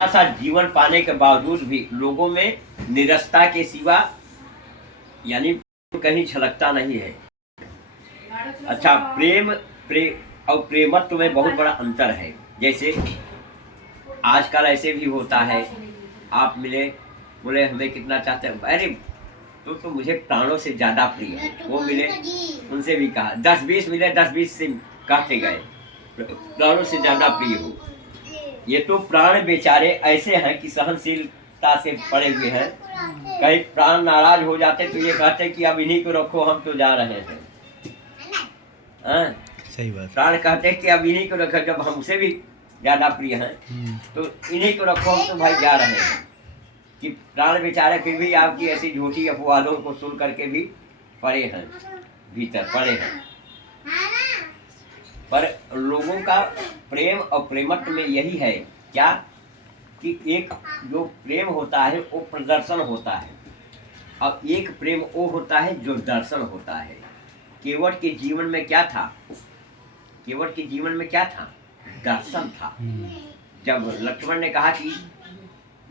सा जीवन पाने के बावजूद भी लोगों में निरस्ता के सिवा यानी कहीं झलकता नहीं है। अच्छा, प्रेम और प्रेमत्व में बहुत बड़ा अंतर है। जैसे आजकल ऐसे भी होता है, आप मिले, बोले हमें कितना चाहते हैं, अरे तो मुझे प्राणों से ज्यादा प्रिय है। वो मिले, उनसे भी कहा, 10-20 मिले, 10-20 से कहते गए प्राणों से ज्यादा प्रिय हो। ये तो प्राण बेचारे ऐसे हैं कि सहनशीलता से पड़े हुए हैं। कई प्राण नाराज हो जाते तो ये कहते कि अब इन्हीं को रखो, हम तो जा रहे हैं। सही बात। प्राण कहते कि अब इन्हीं को रखो, जब हमसे भी ज्यादा प्रिय हैं तो इन्हीं को रखो, हम तो भाई जा रहे हैं। कि प्राण बेचारे फिर भी आपकी ऐसी झूठी अपवादों को सुन करके भी पड़े हैं, भीतर पड़े हैं। पर लोगों का प्रेम और प्रेमत्व में यही है क्या कि एक जो प्रेम होता है वो प्रदर्शन होता है, और एक प्रेम वो होता है जो दर्शन होता है। केवट के जीवन में क्या था? केवट के जीवन में क्या था? दर्शन था। जब लक्ष्मण ने कहा कि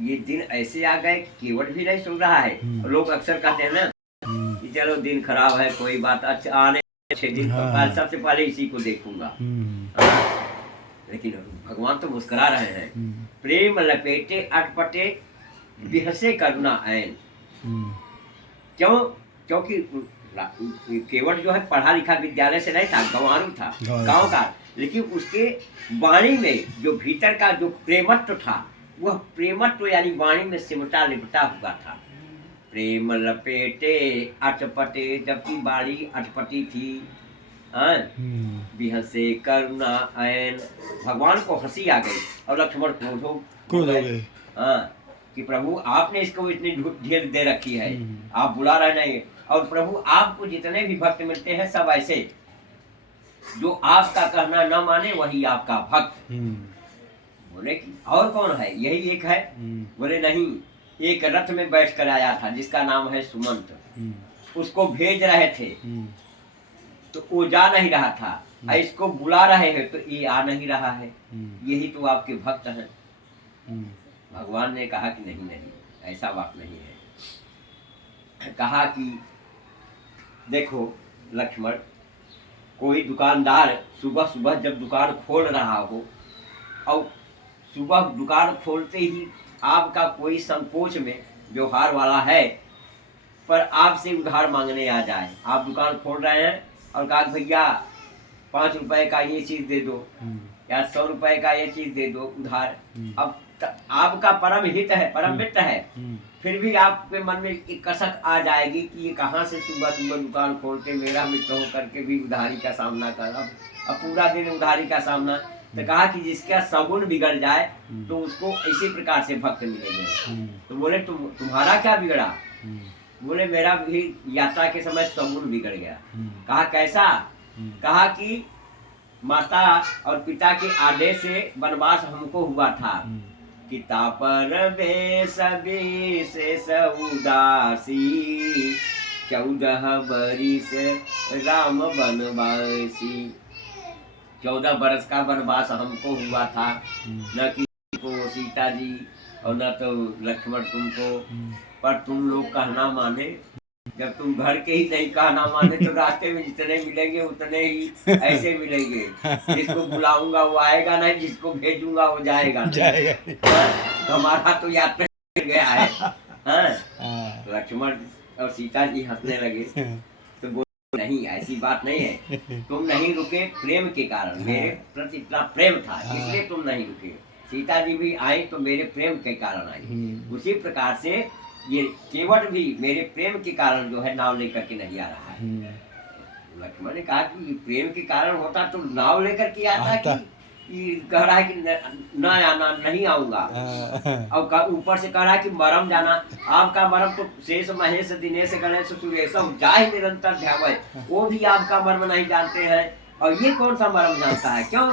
ये दिन ऐसे आ गए कि केवट भी नहीं सुन रहा है, लोग अक्सर कहते हैं ना कि चलो दिन खराब है, कोई बात, अच्छा आने 6 दिन कल सबसे पहले इसी को देखूंगा। लेकिन भगवान तो मुस्कुरा रहे हैं, प्रेम लपेटे अटपटे बिहसे करुणा ऐन। क्यों? क्योंकि केवट जो है पढ़ा लिखा विद्यालय से नहीं था, गंवारू था, गांव का, लेकिन उसके वाणी में जो भीतर का जो प्रेमत्व था, वह प्रेमत्व यानी वाणी में सिमटा लिपटा हुआ था। प्रेम लपेटे अटपटे, जबकि बाड़ी अटपटी थी। बिहसे करुणा ऐन, भगवान को हंसी आ गई और लक्ष्मण क्रोध हो गए। कि प्रभु आपने इसको इतनी ढेर दे रखी है, आप बुला रहे नहीं, और प्रभु आपको जितने भी भक्त मिलते हैं सब ऐसे, जो आपका कहना न माने वही आपका भक्त। बोले कि और कौन है? यही एक है। बोले नहीं, एक रथ में बैठ कर आया था जिसका नाम है सुमंत, उसको भेज रहे थे तो वो जा नहीं रहा था, इसको बुला रहे हैं तो ये आ नहीं रहा है, यही तो आपके भक्त हैं। भगवान ने कहा कि नहीं नहीं, ऐसा बात नहीं है। कहा कि देखो लक्ष्मण, कोई दुकानदार सुबह सुबह जब दुकान खोल रहा हो और सुबह दुकान खोलते ही आपका कोई संकोच में व्यवहार वाला है पर आपसे उधार मांगने आ जाए, आप दुकान खोल रहे हैं और कहा भैया 5 रुपए का ये चीज दे दो या 100 रुपए का ये चीज दे दो उधार। अब आपका परम हित है, परम मित्र है, फिर भी आपके मन में एक कसक आ जाएगी कि ये कहाँ से सुबह सुबह दुकान खोल के मेरा मित्र हो करके भी उधारी का सामना कर, अब पूरा दिन उधारी का सामना। तो कहा कि जिसका सगुन बिगड़ जाए तो उसको इसी प्रकार से भक्त मिलेंगे। तो बोले तुम्हारा क्या बिगड़ा? बोले मेरा भी यात्रा के समय सगुन बिगड़ गया। कहा कैसा? कहा कि माता और पिता के आदेश से वनवास हमको हुआ था, कि तापर बेस से उदासी 14 बरिस राम वनवासी। 14 बरस का वनवास हमको हुआ था, न किसी को सीता जी और न तो लक्ष्मण तुमको, पर तुम लोग कहना माने। जब तुम घर के ही नहीं कहना माने तो रास्ते में जितने मिलेंगे उतने ही ऐसे मिलेंगे, जिसको बुलाऊंगा वो आएगा नहीं, जिसको भेजूंगा वो जाएगा नहीं। हमारा तो यात्रा गया है। लक्ष्मण और सीता जी हंसने लगे तो बोले नहीं, ऐसी बात नहीं है, तुम नहीं रुके प्रेम के कारण, मेरे प्रति इतना प्रेम था इसलिए तुम नहीं रुके। सीता जी भी आई तो मेरे प्रेम के कारण आई, उसी प्रकार से ये केवट भी मेरे प्रेम के कारण जो है नाव लेकर के नहीं आ रहा है। लक्ष्मण ने कहा कि प्रेम के कारण होता तो नाव लेकर के आता, कि कह रहा है कि न आना, नहीं आऊंगा, और ऊपर से कह रहा है कि मरम जाना। आपका मरम तो शेष महेश दिनेश गणेश सुरेश जाहि निरंतर ध्यावै, वो भी आपका मर्म नहीं जानते हैं, और ये कौन सा मर्म जानता है? क्यों,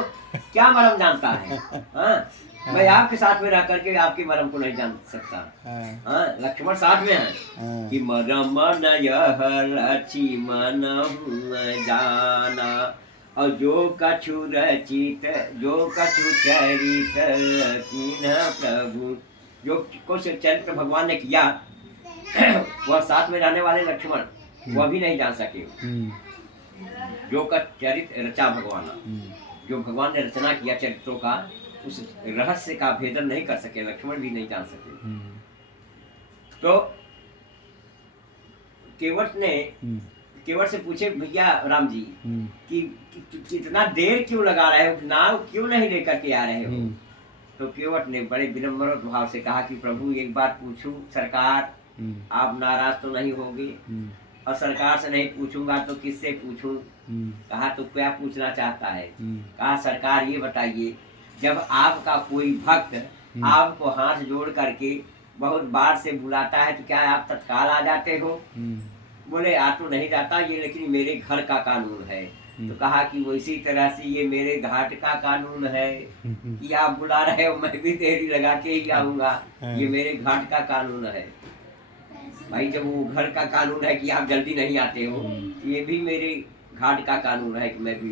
क्या मर्म जानता है? मैं आपके साथ में रह करके आपके मरम को नहीं जान सकता। लक्ष्मण साथ में है कि मरम नयह लक्ष्मण जाना, और जो कछु रचित जो कछु चरित कीन्ह प्रभु, जो कुछ चरित्र भगवान ने किया वह साथ में रहने वाले लक्ष्मण वह भी नहीं जान सके। जो का चरित्र रचा भगवान, जो भगवान ने रचना किया चरित्रों का, उस रहस्य का भेदन नहीं कर सके, लक्ष्मण भी नहीं जान सके। तो केवट से पूछे भैया राम जी कि कितना देर क्यों लगा रहे हो, नाव क्यों नहीं लेकर के आ रहे हो? तो केवट ने बड़े विनम्र भाव से कहा कि प्रभु एक बात पूछूं सरकार, आप नाराज तो नहीं होंगे? और सरकार से नहीं पूछूंगा तो किससे पूछूं? कहा तो क्या पूछना चाहता है? कहा सरकार ये बताइए, जब आपका कोई भक्त आपको हाथ जोड़ करके बहुत बार से बुलाता है तो क्या आप तत्काल आ जाते हो? बोले आ तो नहीं जाता ये, लेकिन मेरे घर का कानून है। तो कहा कि वो इसी तरह से ये मेरे घाट का कानून है कि आप बुला रहे हो मैं भी देरी लगा के ही आऊंगा, ये मेरे घाट का कानून है। भाई जब वो घर का कानून है कि आप जल्दी नहीं आते हो, ये भी मेरे घाट का कानून है कि मैं भी।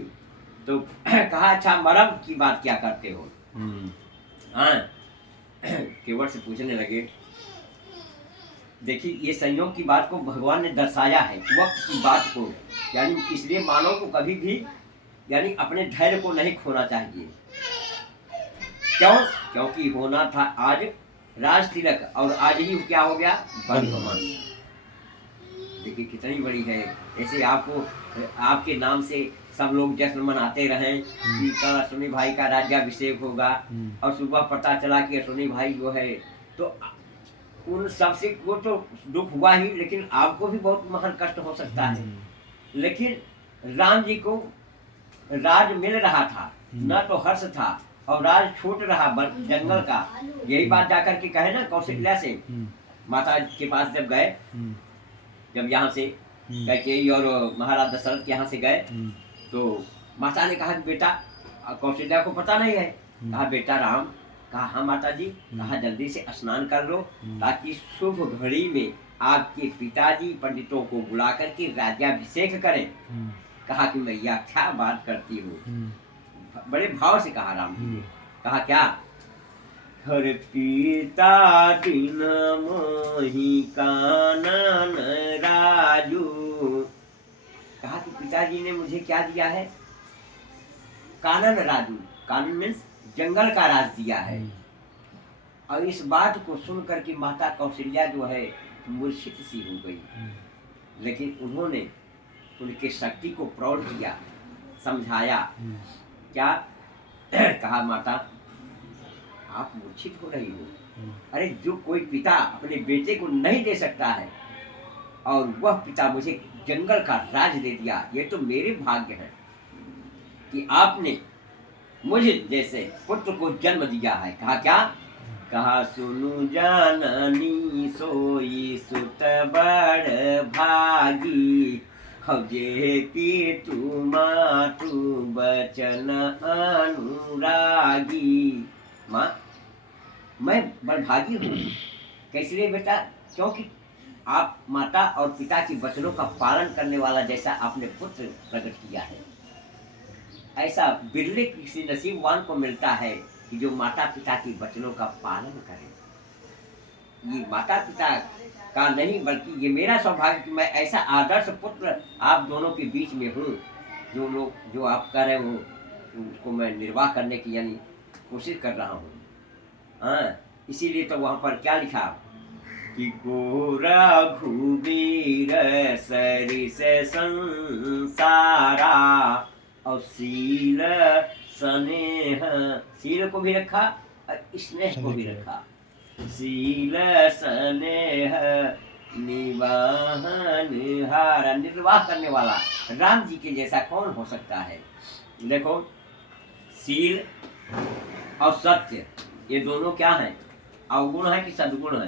तो कहा अच्छा मरम की बात क्या करते हो? हाँ केवट से पूछने लगे, देखिए ये संयोग की बात को भगवान ने दर्शाया है, वक्त की बात को, यानी इसलिए मानव को कभी भी यानी अपने धैर्य को नहीं खोना चाहिए। क्यों? क्योंकि होना था आज राज तिलक और आज ही क्या हो गया बनगमन। देखिए कितनी बड़ी है। ऐसे आपको आपके नाम से सब लोग जश्न मनाते रहे कि कल अश्विनी भाई का राज्याभिषेक होगा, और सुबह पता चला कि अश्विनी भाई जो है, तो उन सबसे को तो दुख हुआ ही, लेकिन आपको भी बहुत महान कष्ट हो सकता है। लेकिन राम जी को राज मिल रहा था, न तो हर्ष था, और राज छूट रहा जंगल का। यही बात जाकर के कहे ना कौशल्या से, माता के पास जब गए, जब यहाँ से कैकेयी और महाराज दशरथ यहाँ से गए, तो माता ने कहा कि बेटा, कौशल्या को पता नहीं है, कहा बेटा राम, कहा हाँ माता जी, कहा जल्दी से स्नान कर लो ताकि शुभ घड़ी में आपके पिताजी पंडितों को बुला करके राज्याभिषेक करें। कहा कि मैया क्या बात करती हो, बड़े भाव से कहा राम जी ने। कहा क्या? हर पिता दिन मोहि कानन राजू। कहा कि पिताजी ने मुझे क्या दिया है? कानन राजू, कानन मीन्स जंगल का राज दिया है। और इस बात को सुन करके माता कौशल्या जो है मूर्छित सी हो गई, लेकिन उन्होंने उनके शक्ति को प्रौढ़ किया, समझाया। क्या कहा? माता आप मूर्छित हो रही हो, अरे जो कोई पिता अपने बेटे को नहीं दे सकता है और वह पिता मुझे जंगल का राज दे दिया, ये तो मेरे भाग्य है कि आपने मुझे जैसे पुत्र को जन्म दिया है। कहा क्या? कहा सुनु जाननी सोई सुत बड़ भागी, जे पितु मातु बचन अनुरागी। माँ मैं बड़भागी हूँ। कैसे बेटा? क्योंकि आप माता और पिता की वचनों का पालन करने वाला जैसा आपने पुत्र प्रकट किया है, ऐसा बिरले किसी नसीबवान को मिलता है कि जो माता पिता की वचनों का पालन करे। ये माता पिता का नहीं बल्कि ये मेरा सौभाग्य कि मैं ऐसा आदर्श पुत्र आप दोनों के बीच में हूँ। जो आप कर रहे हो उसको मैं निर्वाह करने की यानी कोशिश कर रहा हूँ। हाँ इसीलिए तो वहाँ पर क्या लिखा कि गोरा घुबीर सरिस संसारा, और शील स्नेह, शील को भी रखा और स्नेह को भी रखा। शील स्नेह निवाहन हार, निर्वाह करने वाला राम जी के जैसा कौन हो सकता है। देखो शील और सत्य ये दोनों क्या हैं? अवगुण है कि सद्गुण है?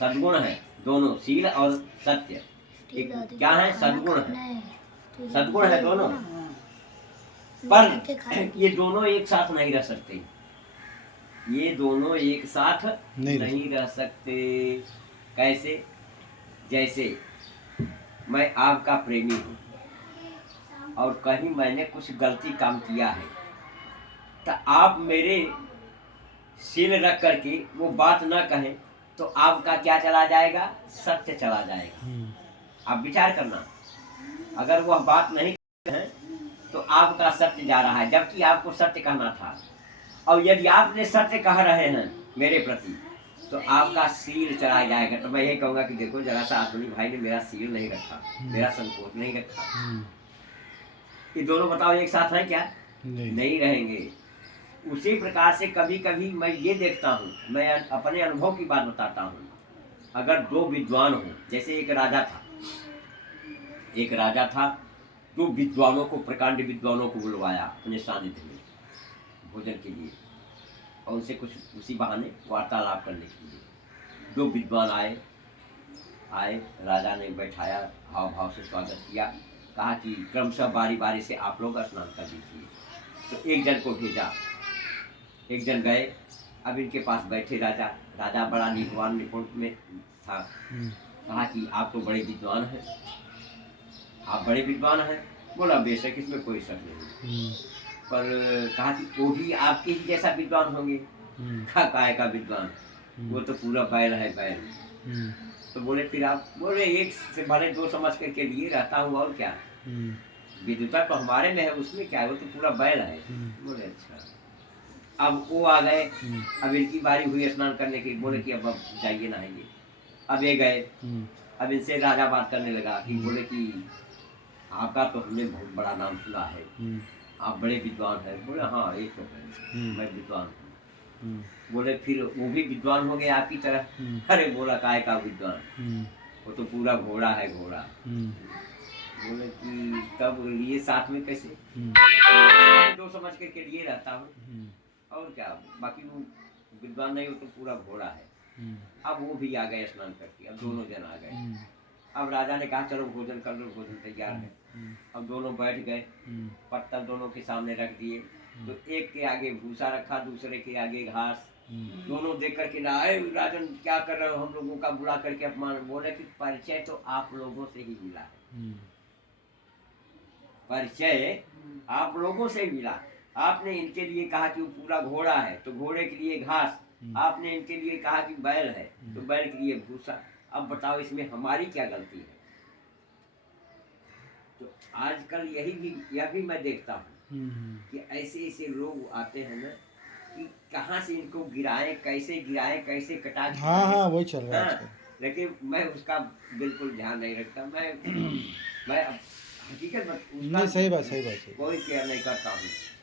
सद्गुण है दोनों, शील और सत्य क्या है? सद्गुण है, सद्गुण है दोनों। पर ये दोनों एक साथ नहीं रह सकते, ये दोनों एक साथ नहीं रह सकते। कैसे? जैसे मैं आपका प्रेमी हूँ और कहीं मैंने कुछ गलती काम किया है तो आप मेरे सील रख करके वो बात न कहें तो आपका क्या चला जाएगा, सत्य चला जाएगा। आप विचार करना, अगर वह बात नहीं है तो आपका सत्य जा रहा है, जबकि आपको सत्य कहना था। और यदि आपने सत्य कह रहे हैं मेरे प्रति तो आपका सील चला जाएगा। तो मैं यही कहूँगा कि देखो जरा सा आत्मनी भाई ने मेरा सील नहीं रखा, मेरा संकोच नहीं रखा। ये दोनों बताओ एक साथ हैं क्या? नहीं रहेंगे। उसी प्रकार से कभी कभी मैं ये देखता हूँ, मैं अपने अनुभव की बात बताता हूँ। अगर दो विद्वान हो, जैसे एक राजा था, दो विद्वानों को, प्रकांड विद्वानों को बुलवाया अपने सानिध्य में भोजन के लिए और उनसे कुछ उसी बहाने वार्तालाप करने के लिए। दो विद्वान आए, राजा ने बैठाया, हाव भाव से स्वागत किया, कहा कि क्रमशः बारी बारी से आप लोग स्नान कर लीजिए। तो एक जन को भेजा, एक जन गए। अब इनके पास बैठे राजा बड़ा निपुण में था। कहा कि आप तो बड़े विद्वान हैं, आप बड़े विद्वान हैं। बोला बेशक, इसमें कोई शक नहीं। पर कहा कि वो भी आपके ही जैसा विद्वान होंगे। काय का विद्वान, वो तो पूरा बैल है, बैल। तो बोले फिर आप? बोले एक से भले दो समझ करके लिए रहता हूँ, और क्या, विद्वता तो हमारे में है, उसमें क्या है, वो तो पूरा बैल है। बोले अच्छा। अब वो आ गए, अब इनकी बारी हुई स्नान करने की। बोले कि अब जाइए नहाइए। अब ये गए। अब इनसे राजा बात करने लगा कि बोले कि आपका तो हमने बहुत बड़ा नाम सुना है, आप बड़े विद्वान हैं। बोले हाँ ये तो है, मैं विद्वान हूँ। बोले फिर वो भी विद्वान हो गए आपकी तरह? अरे बोला काय का विद्वान, वो तो पूरा घोड़ा है, घोड़ा। बोले कि तब लिए साथ में कैसे? दो समझ करके लिए रहता हूँ, और क्या, बाकी वो विद्वान नहीं, वो तो पूरा घोड़ा है। अब वो भी आ गए स्नान करके, अब दोनों जन आ गए। अब राजा ने कहा चलो भोजन कर लो, भोजन तैयार है। अब दोनों बैठ गए, पत्तल दोनों के सामने रख दिए। तो एक के आगे भूसा रखा, दूसरे के आगे घास। दोनों देख करके ना आए, राजन क्या कर रहे हो, हम लोगों का बुला करके अपमान। बोले कि परिचय तो आप लोगों से ही मिला है, परिचय आप लोगों से ही मिला। आपने इनके लिए कहा कि वो पूरा घोड़ा है तो घोड़े के लिए घास, आपने इनके लिए कहा कि बैल है तो बैल के लिए भूसा। अब बताओ इसमें हमारी क्या गलती है? तो आजकल यह भी मैं देखता हूँ कि ऐसे ऐसे लोग आते हैं ना कि कहाँ से इनको गिराएं, कैसे कटा। हाँ वही चल रहा है। लेकिन मैं उसका बिल्कुल ध्यान नहीं रखता। मैं हकीकत नहीं, सही बात कोई केयर नहीं करता हूँ।